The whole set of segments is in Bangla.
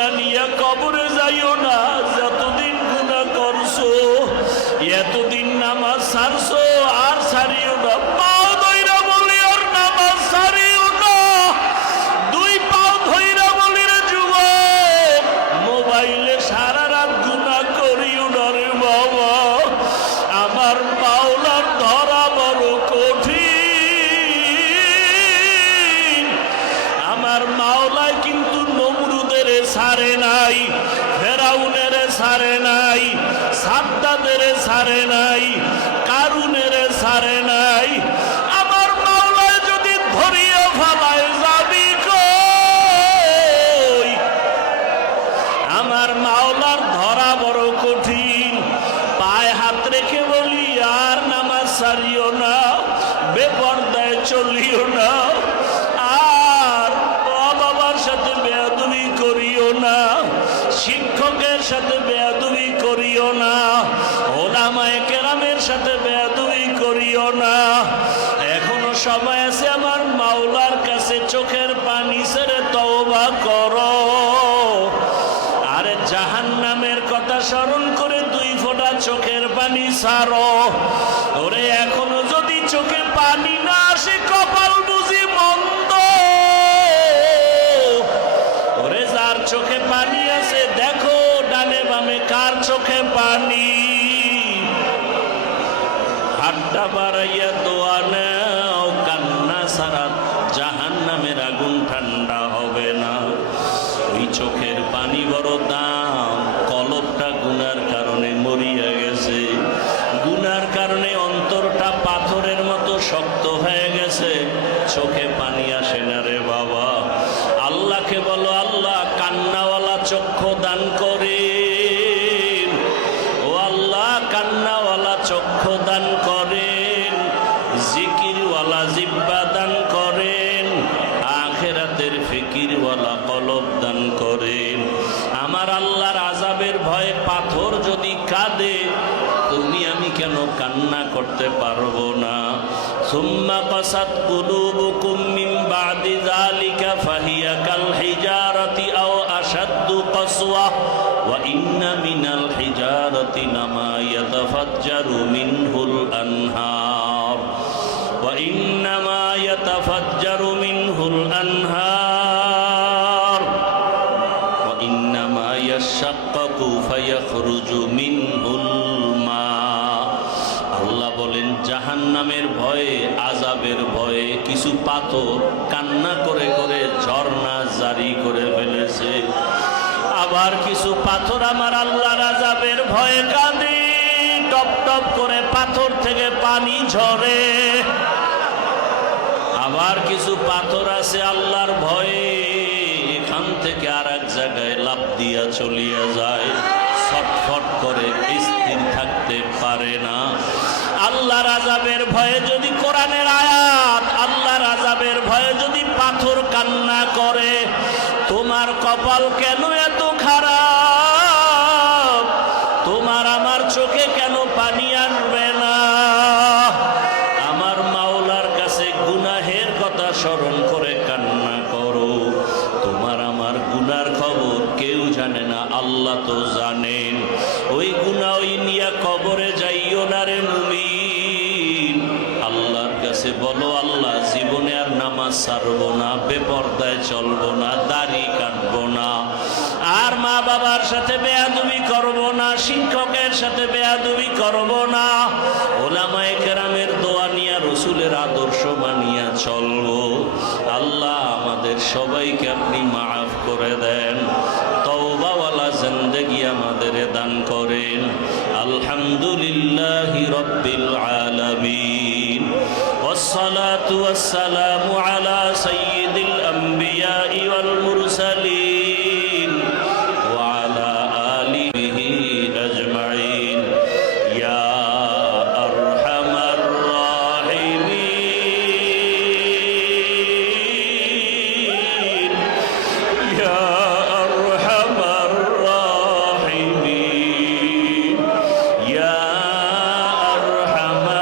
গুনাহ নিয়ে কবরে যাইও না। যতদিন গুনাহ করছো, এতদিন নামাজ ছাড়ছো, আর ছাড়িও না। পাও ধইরা বলি আর নামাজ ছাড়িও না। দুই পাও ধইরা বলি রে যুবক, মোবাইলে সারা রাত গুনাহ করিও না রে বাবা। আমার মাওলার ধরা বড় কঠিন। আমার মাওলায় কিন্তু নমরুদের ছাড়ে নাই, ফেরাউনের ছাড়ে নাই, সাদ্দাদের ছাড়ে নাই, কারুনের ছাড়ে নাই। আমার মাওলায় যদি ধরিয়ে ফেলায় যাবি কই? আমার মাওলার ধরা বড় কঠিন। পায়ে হাত রেখে বলি আর নামাজ ছাড়িও না, বেপরদায় চলিও না, আর বাবার সাথে বেয়াদবি করিও না, শিক্ষকের সাথে বেয়াদবি করিও না, ওলামায়ে কেরামের সাথে বেয়াদবি করিও না। এখনো সময় আছে আমার মাওলার কাছে চোখের পানি ছেড়ে তওবা করো। আরে জাহান্নামের কথা স্মরণ করে 2 ফোঁটা চোখের পানি ছাড়ো। ওরে এখনো যদি চোখে পানি না আসে, কপাল বুঝি মন্দ। ওরে যার চোখে পানি আছে দেখো ডানে বামে কার চোখে পানি। হাতটা বাড়াইয়া দোয়া নাও, কান্না ছাড়া জাহান্নামের আগুন ঠান্ডা হবে না। ওই চোখের পানি বড় দাম। কলবটা গুনার কারণে মরিয়া গেছে, গুনার কারণে অন্তরটা পাথরের মতো শক্ত হয়ে গেছে, চোখে পানি আসে না রে বাবা। আল্লাহকে বলো, আল্লাহ কান্নাওয়ালা চক্ষু দান করেন। ও আল্লাহ কান্নাওয়ালা চক্ষু দান করেন, জিকিরওয়ালা জিহ্বা দান করেন, আখিরাতের ফিকিরওয়ালা কলব দান করেন। আমার আল্লাহর আযাবের ভয়ে পাথর যদি কাঁদে, তুমি আমি কেন কান্না করতে পারবো না? সুম্মা কাসাত কুলুবুকুম মিন বাদি যালিকা ফাহিয়া কাল হিজারাতি আও আশাদ্দু কাসওয়া ওয়া ইন্না মিনাল হিজারাতি লামা ইয়াতাফাজ্জারু মিনহুল আনহার ওয়া ইন্নামা ইয়াতাফাজ্জারু মিনহুল আনহার ওয়া ইন্নামা ইয়াশাক্কাকু ফায়াখরুজু মিনহুল মা। আল্লাহ বলেন জাহান্নামের ভয়ে, আযাবের ভয়ে কিছু পাথর কান্না করে করে ঝর্ণা জারি করে ফেলেছে। আবার কিছু পাথর আমার আল্লাহর আযাবের ভয়ে কাঁদে, টপ টপ করে পাথর থেকে পানি ঝরে। আবার কিছু পাথর আছে আল্লাহর ভয়ে এখান থেকে আর এক জায়গায় লাফ দিয়া চলিয়া যায়, ছটফট করে স্থির থাকতে পারে না। আল্লাহর আযাবের ভয়ে যদি কোরআনের আয়াত, আল্লাহর আযাবের ভয়ে যদি পাথর কান্না করে, তোমার কপাল কেন এত খারাপ? তোমার আমার চোখে কেন পানি আসবে না? আমার মাওলার কাছে গুনাহের কথা স্মরণ করে কান্না করো। তোমার আমার গুনার খবর কেউ জানে না, আল্লাহ তো জানেন। ওই গুনাহ ওই নিয়া কবরে যাইও না রে মুমিন। আল্লাহর কাছে বলো, আল্লাহ জীবনে আর নামাজ ছাড়বো না, বেপরদায় চলবো না, দাড়ি কাটবো না, আর মা বাবার সাথে বেয়াদবি করবো না, শিক্ষকের সাথে বেয়াদবি করবো না, ওলামায়ে কেরামের দোয়া নিয়া, রসুলের আদর্শ মানিয়া চলবো। আল্লাহ আমাদের সবাইকে আপনি মাফ করে দেন, তওবাওয়ালা জিন্দেগি আমাদের দান করেন। আলহামদুলিল্লাহি রাব্বিল আলামিন, ওয়াসসালাতু ওয়াসসালামু আলা সাইয়্যিদিল আমবিয়াই ওয়াল মুরসালিন ওয়া আলা আলিহি আজমাইন। ইয়া আরহামার রাহিমিন, ইয়া আরহামার রাহিমিন, ইয়া আরহামার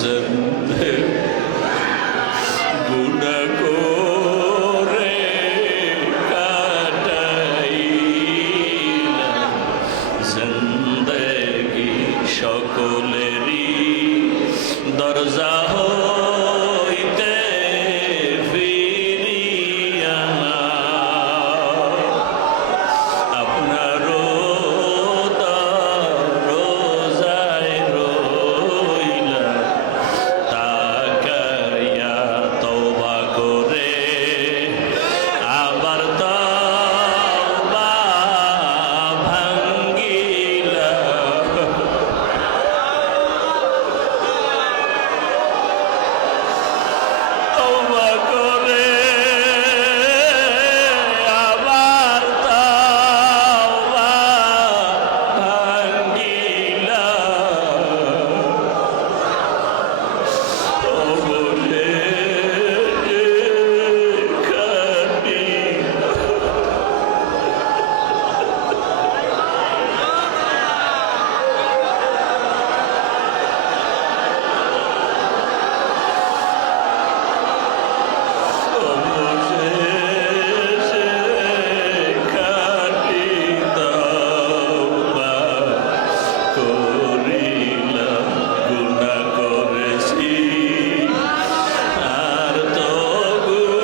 জিন্দগি গুনাহ করে কাটাইলাম, জিন্দগি সকলেরই দরজা হইতে ফিরিয়া না, আপনার রোজায় রইলাম তাকাইয়া তওবা করে, আবার তওবা ভাঙ্গিলাম। তওবা করে আবার তওবা ভাঙ্গিলাম। ওরে খাটি অবশেষে খাটি তওবা করিলাম, গুনাহ করেছি আর তো গুনাহ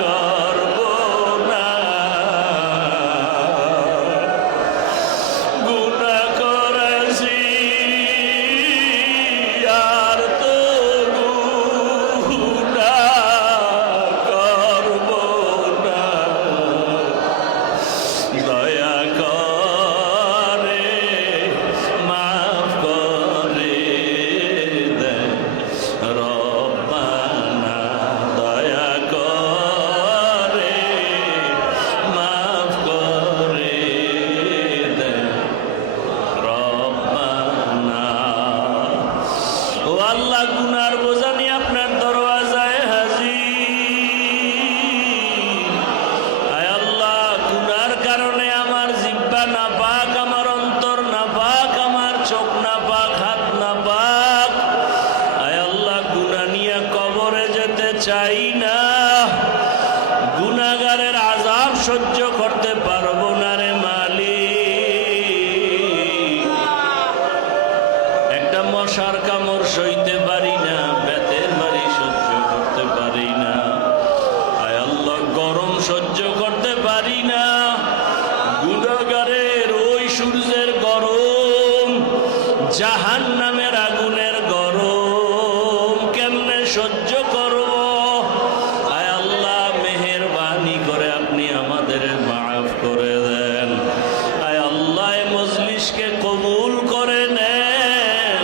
করব না, গুনাহ করেছি আর তো গুনাহ করব না, দয়া করে মাফ করে দেন রব্বানা, দয়া করে মাফ করে দেন রব্বানা। ও আল্লাহ, গুনার বোঝা নিয়ে আপনার দরওয়াজায় হাজির। আয় আল্লাহ, গুনার কারণে আমার জিহ্বা নাপাক, আমার অন্তর নাপাক, আমার চোখ নাপাক, হাত নাপাক। আয় আল্লাহ, গুনাহ নিয়ে কবরে যেতে চাই না, গুনাহগারের আযাব সহ্য করতে পারবো না রে মালিক। একটা মশার কামড় সইতে পারি না, বেতের বাড়ি সহ্য করতে পারি না। আয় আল্লাহ, গরম সহ্য করতে পারি না, গুনাহগারের ওই সূর্যের গরম, জাহান্নামের আগুনের গরম কেমনে সহ্য করব? আয় আল্লাহ, মেহেরবানি করে আপনি আমাদের মাফ করে দেন। আয় আল্লাহ, এই মজলিসকে কবুল করে নেন।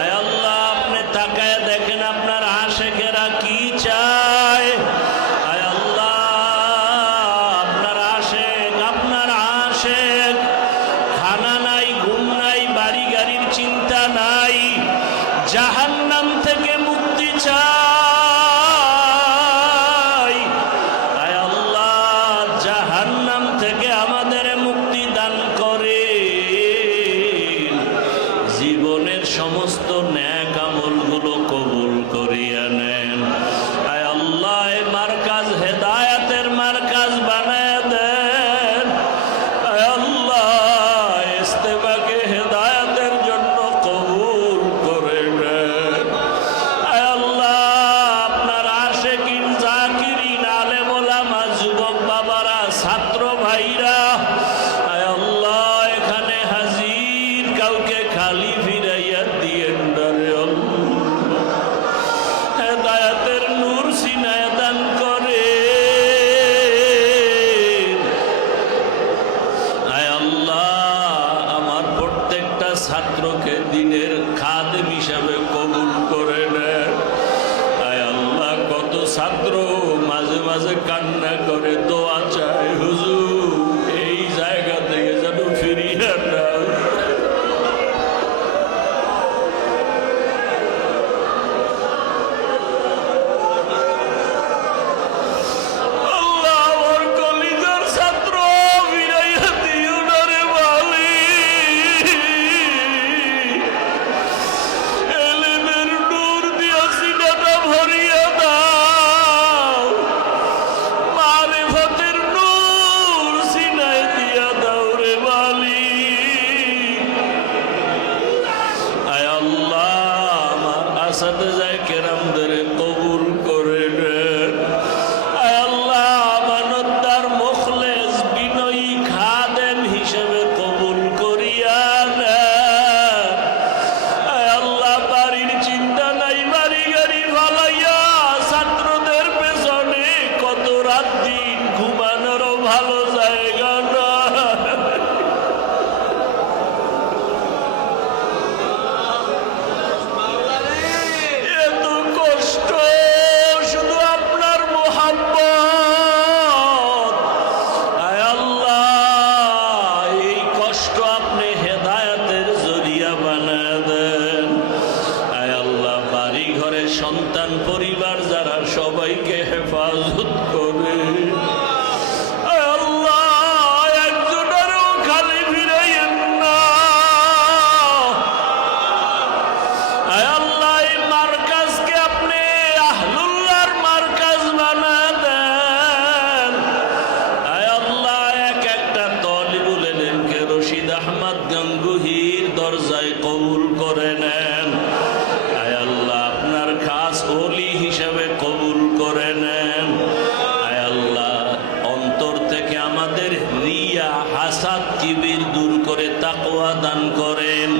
আয় আল্লাহ, আপনি তাকায় দেখেন আপনার আশেকেরা কি চায়। আয় আল্লাহ, আপনার আশেক খানা নাই, ঘুম নাই, বাড়ি গাড়ির চিন্তা নাই, জাহান্নাম থেকে মুক্তি চাই। আয় আল্লাহ, জাহান্নাম থেকে আমাদের মুক্তি দান করে, জীবনের সমস্ত নেক আমলগুলো কবুল করিয়া নেন। আয় আল্লাহ, এই মারকাজ হেদায়েতের মারকাজ বানায় দেন। আয় আল্লাহ, ইস্তেমাকে হেদায়েতের জন্য কবুল করে নেন। আয় আল্লাহ, আপনার আশিকিন, জাকিরিন, আলেম ওলামা, যুবক বাবারা, ছাত্র ভাইরা, আয় আল্লাহ, এখানে হাজির, কাউকে খালি ফিরাইয়া দিয়েন না রে আল্লাহ। হেদায়েতের নূর সিনায় দান করে। আয় আল্লাহ, আমার প্রত্যেকটা ছাত্রকে দিনের খাদেম হিসাবে কবুল করে নেন। আয় আল্লাহ, কত ছাত্র মাঝে মাঝে কান্না করে দোয়া চায়, হুজুর এই জায়গা থেকে যেন ফিরিয়ে না। আসাতেজায়ে কেরামদের কবুল করে নেন। আয় আল্লাহ আমানতদার মুখলেস বিনয়ী খাদেম হিসেবে কবুল করিয়া নেন। আয় আল্লাহ বাড়ির চিন্তা নাই, বাড়ি গাড়ি ভালাইয়া ছাত্রদের পেছনে কত রাত দিন ঘুমানোরও ভালো জায়গা না। এত কষ্ট শুধু আপনার মোহাব্বত। আয় আল্লাহ এই কষ্ট আপনি হেদায়েতের জরিয়া বানায় দেন। আয় আল্লাহ বাড়ি ঘরে সন্তান পরিবার যারা সবাইকে হেফাজত করে। আয় আল্লাহ একজনেরও খালি ফিরাইয়েন না। আয় আল্লাহ এই মার্কাজকে আপনি আহলুল্লাহর মার্কাজ বানায় দেন। আয় আল্লাহ এক একটা তলিবুল ইলমকে রশিদ আহমদ গঙ্গুহির দরজায় কবুল করে নেন। আয় আল্লাহ আপনার খাস ওলি হিসাবে কবুল করে নেন। আয় আল্লাহ অন্তর থেকে আমাদের রিয়া হাসাদ কিবির দূর করে তাকওয়া দান করেন।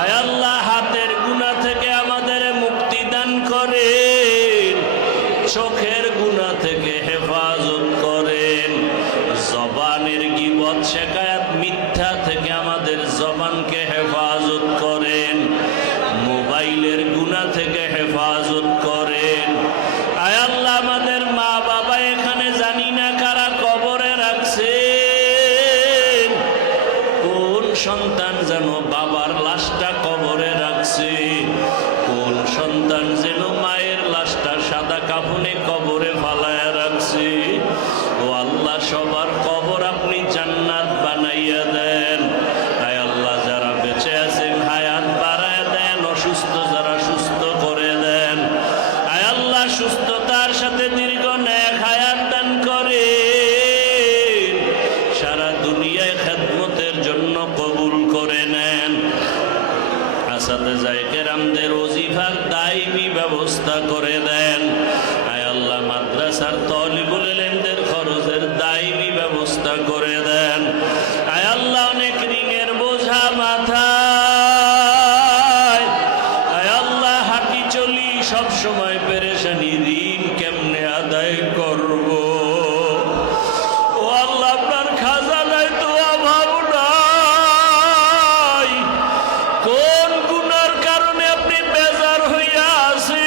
আয় আল্লাহ হাতের গুনাহ থেকে আমাদের মুক্তি দান করেন। চোখের গুনাহ থেকে হেফাজত করেন। জবানের গীবত শিকায়াত মিথ্যা থেকে আমাদের জবানকে হেফাজত করেন। মোবাইলের গুনাহ থেকে হেফাজত করেন। আয় আল্লাহ আমাদের মা বাবা এখানে জানি না কারা কবরে রাখছেন। কোন সন্তান যেন বাবার লাশটা কবরে রাখছে, কোন সন্তান যেন মায়ের লাশটা সাদা কাফনে কবরে ফালায়া রাখছে। ও আল্লাহ সবার কবর আপনি জান্নাত বানাইয়া দেন। আয় আল্লাহ যারা বেঁচে আছেন হায়াত বাড়ায় দেন, অসুস্থ যারা সুস্থ করে দেন। আয় আল্লাহ সুস্থতার সাথে দীর্ঘ নেক হায়াত দান করেন। সারা দুনিয়ায় খেদমতের জন্য কবুল করে নেন। আসাতেজায়ে কেরামদের ওজিফার দায়মি ব্যবস্থা করে দেন। আয় আল্লাহ মাদ্রাসার তলিবুল ইলমদের খরচের দায়মি ব্যবস্থা করে দেন। আয় আল্লাহ অনেক ঋণের বোঝা মাথায়। আয় আল্লাহ হাঁটি চলি সব সময় পেরেশানি, ঋণ কেমনে আদায় করব। ও আল্লাহ আপনার খাজানায় তো অভাব নাই। কোন গুনার কারণে আপনি বেজার হইয়া আছেন।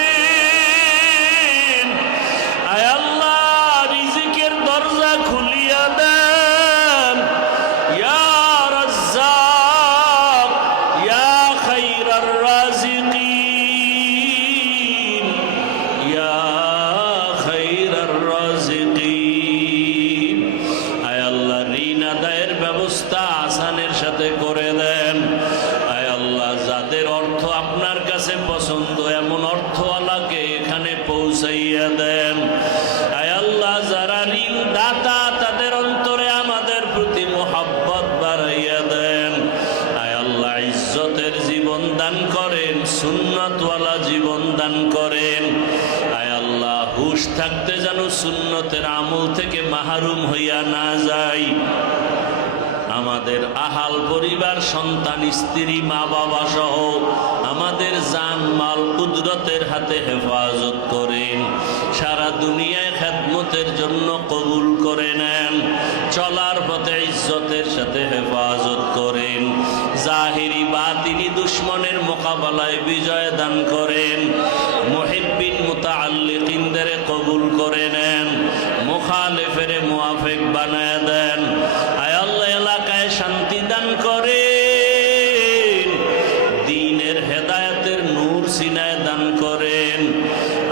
আয় আল্লাহ রিজিকের দরজা খুলিয়া দেন। ইয়া রাজ্জাক ইয়া খায়রার রাজিকিন ইয়া খায়রার রাজিকিন। আয় আল্লাহ ঋণ আদায়ের ব্যবস্থা আসানের সাথে করে দেন। আয় আল্লাহ যাদের অর্থ আপনার কাছে পছন্দ এমন অর্থওয়ালাকে এখানে পৌঁছাইয়া দেন। আয় আল্লাহ যারা ঋণ দাতা তাদের অন্তরে আমাদের প্রতি মোহাব্বত বাড়াইয়া দেন। আয় আল্লাহ ইজ্জতের জীবন দান করেন, সুন্নতওয়ালা জীবন দান করেন। আয় আল্লাহ হুশ থাকতে যেন সুন্নতের আমল থেকে মাহরুম হইয়া না যাই। আমাদের আহাল পরিবার সন্তান স্ত্রী মা বাবা সহ আমাদের জান মাল কুদরতের হাতে হেফাজত করেন। সারা দুনিয়ায় খেদমতের জন্য কবুল করে নেন। চলার পথে ইজ্জতের সাথে হেফাজত করেন। জাহিরি বাতিনি দুশ্মনের মোকাবেলায় বিজয় দান করেন। মুহিব্বিন মুতাআল্লিকিনদের কবুল করে নেন। মুখালিফের মুআফিক বানায় দেন। আয় আল্লাহ এলাকায় শান্তি দান করেন। দ্বীনের হেদায়েতের নূর সিনায় দান করেন।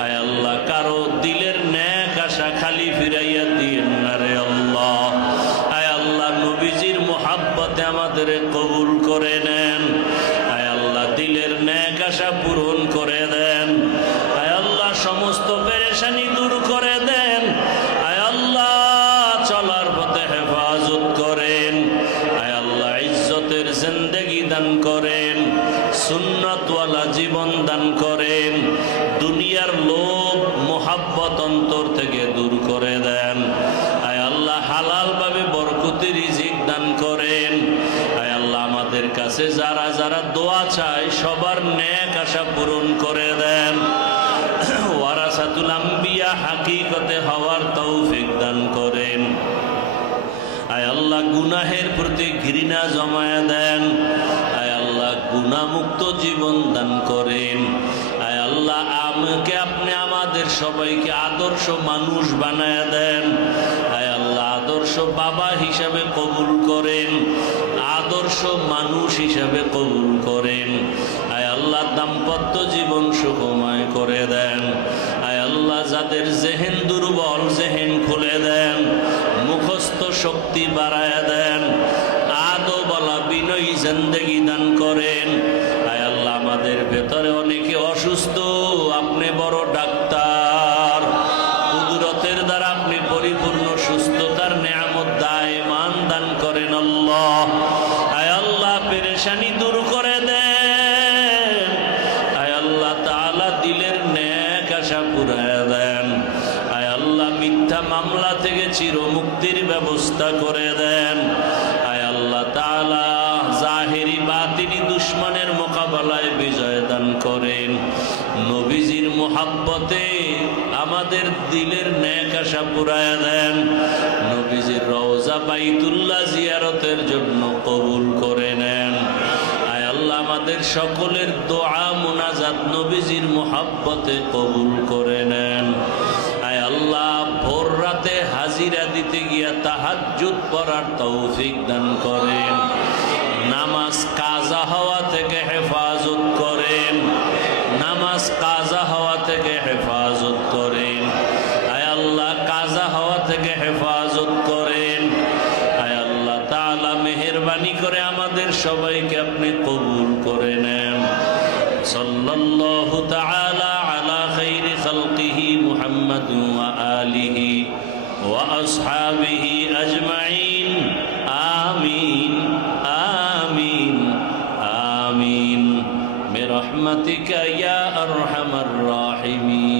আয় আল্লাহ কারো দিলের নেক আশা খালি ফিরাইয়া দিয়েন না রে আল্লাহ। আয় আল্লাহ নবীজির মুহাব্বতে আমাদের কবুল করে নেন। আয় আল্লাহ দিলের নেক আশা পূরণ করে দেন। আয় আল্লাহ সমস্ত পেরেশানি দূর করে দেন। আয় আল্লাহ চলার পথে হেফাজত করেন। আয় আল্লাহ ইজ্জতের জিন্দেগি দান করেন। সুন্নতওয়ালা জীবন দান করেন, দুনিয়ার লোভ মোহাব্বত অন্তর থেকে দূর করে দেন। আয় আল্লাহ হালাল ভাবে বরকতি রিজিক দান করেন। আয় আল্লাহ আমাদের কাছে যারা যারা দোয়া চায় সবার নেক আশা পূরণ করে দেন। ওয়ারাসাতুল আম্বিয়া হাকিকতে হওয়ার তৌফিক দান করেন। আয় আল্লাহ গুনাহের প্রতি ঘৃণা জমায়া দেন। আয় আল্লাহ গুনাহমুক্ত জীবন দান করেন। আয় আল্লাহ আমাকে আপনি আমাদের সবাইকে আদর্শ মানুষ বানায়া দেন। আয় আল্লাহ আদর্শ বাবা হিসাবে কবুল করেন, আদর্শ মানুষ হিসাবে কবুল করেন। আয় আল্লাহ দাম্পত্য জীবন সুখময় করে দেন। আয় আল্লাহ যাদের জেহেন দুর্বল জেহেন খুলে দেন, মুখস্থ শক্তি বাড়ায় দেন, আদবলা বিনয়ী জিন্দেগি দান করেন। আয় আল্লাহ আমাদের ভেতরে অনেকে অসুস্থ, আপনি বড় ডাক্তার, কুদরতের দ্বারা আপনি পরিপূর্ণ সুস্থতার নেয়ামত দায়মান দান করেন আল্লাহ। আয় আল্লাহ পেরেশানি দূর করে দেন। আয় আল্লাহ তাআলা দিলের নেক আশা পুরায় দেন। আয় আল্লাহ মিথ্যা মামলা থেকে চিরমুক্তির ব্যবস্থা করে দেন। আয় আল্লাহ তাআলা জাহেরি বাতিনি দুশমনের মোকাবেলায় বিজয় দান করেন। নবীজির মোহাব্বতে আমাদের দিলের নেক আশা পুরায় দেন। নবীজির রওজা বাইতুল্লাহ জিয়ারতের জন্য কবুল করে নেন। আয় আল্লাহ আমাদের সকলের দোয়া মুনাজাত নবীজির মোহাব্বতে কবুল করে নেন। আয় আল্লাহ ভোর রাতে হাজিরা দিতে গিয়া তাহাজ্জুদ পড়ার তৌফিক দান করেন। নামাজ কাজা হওয়া থেকে হেফাজত করেন, নামাজ কাজা হওয়া থেকে হেফাজত করেন। আয় আল্লাহ কাজা হওয়া থেকে হেফাজত করেন। আয় আল্লাহ তাআলা মেহেরবানি করে আমাদের সবাইকে আপনি কবুল করে নেন। সাল্লাল্লাহু তাআলা আলা খাইরি খালকিহি মুহাম্মাদ ওয়া আলিহি ওয়া আসহাবিহি আজমাইন। আমিন আমিন আমিন বিরহমাতিকা ইয়া আরহামার রাহিমিন।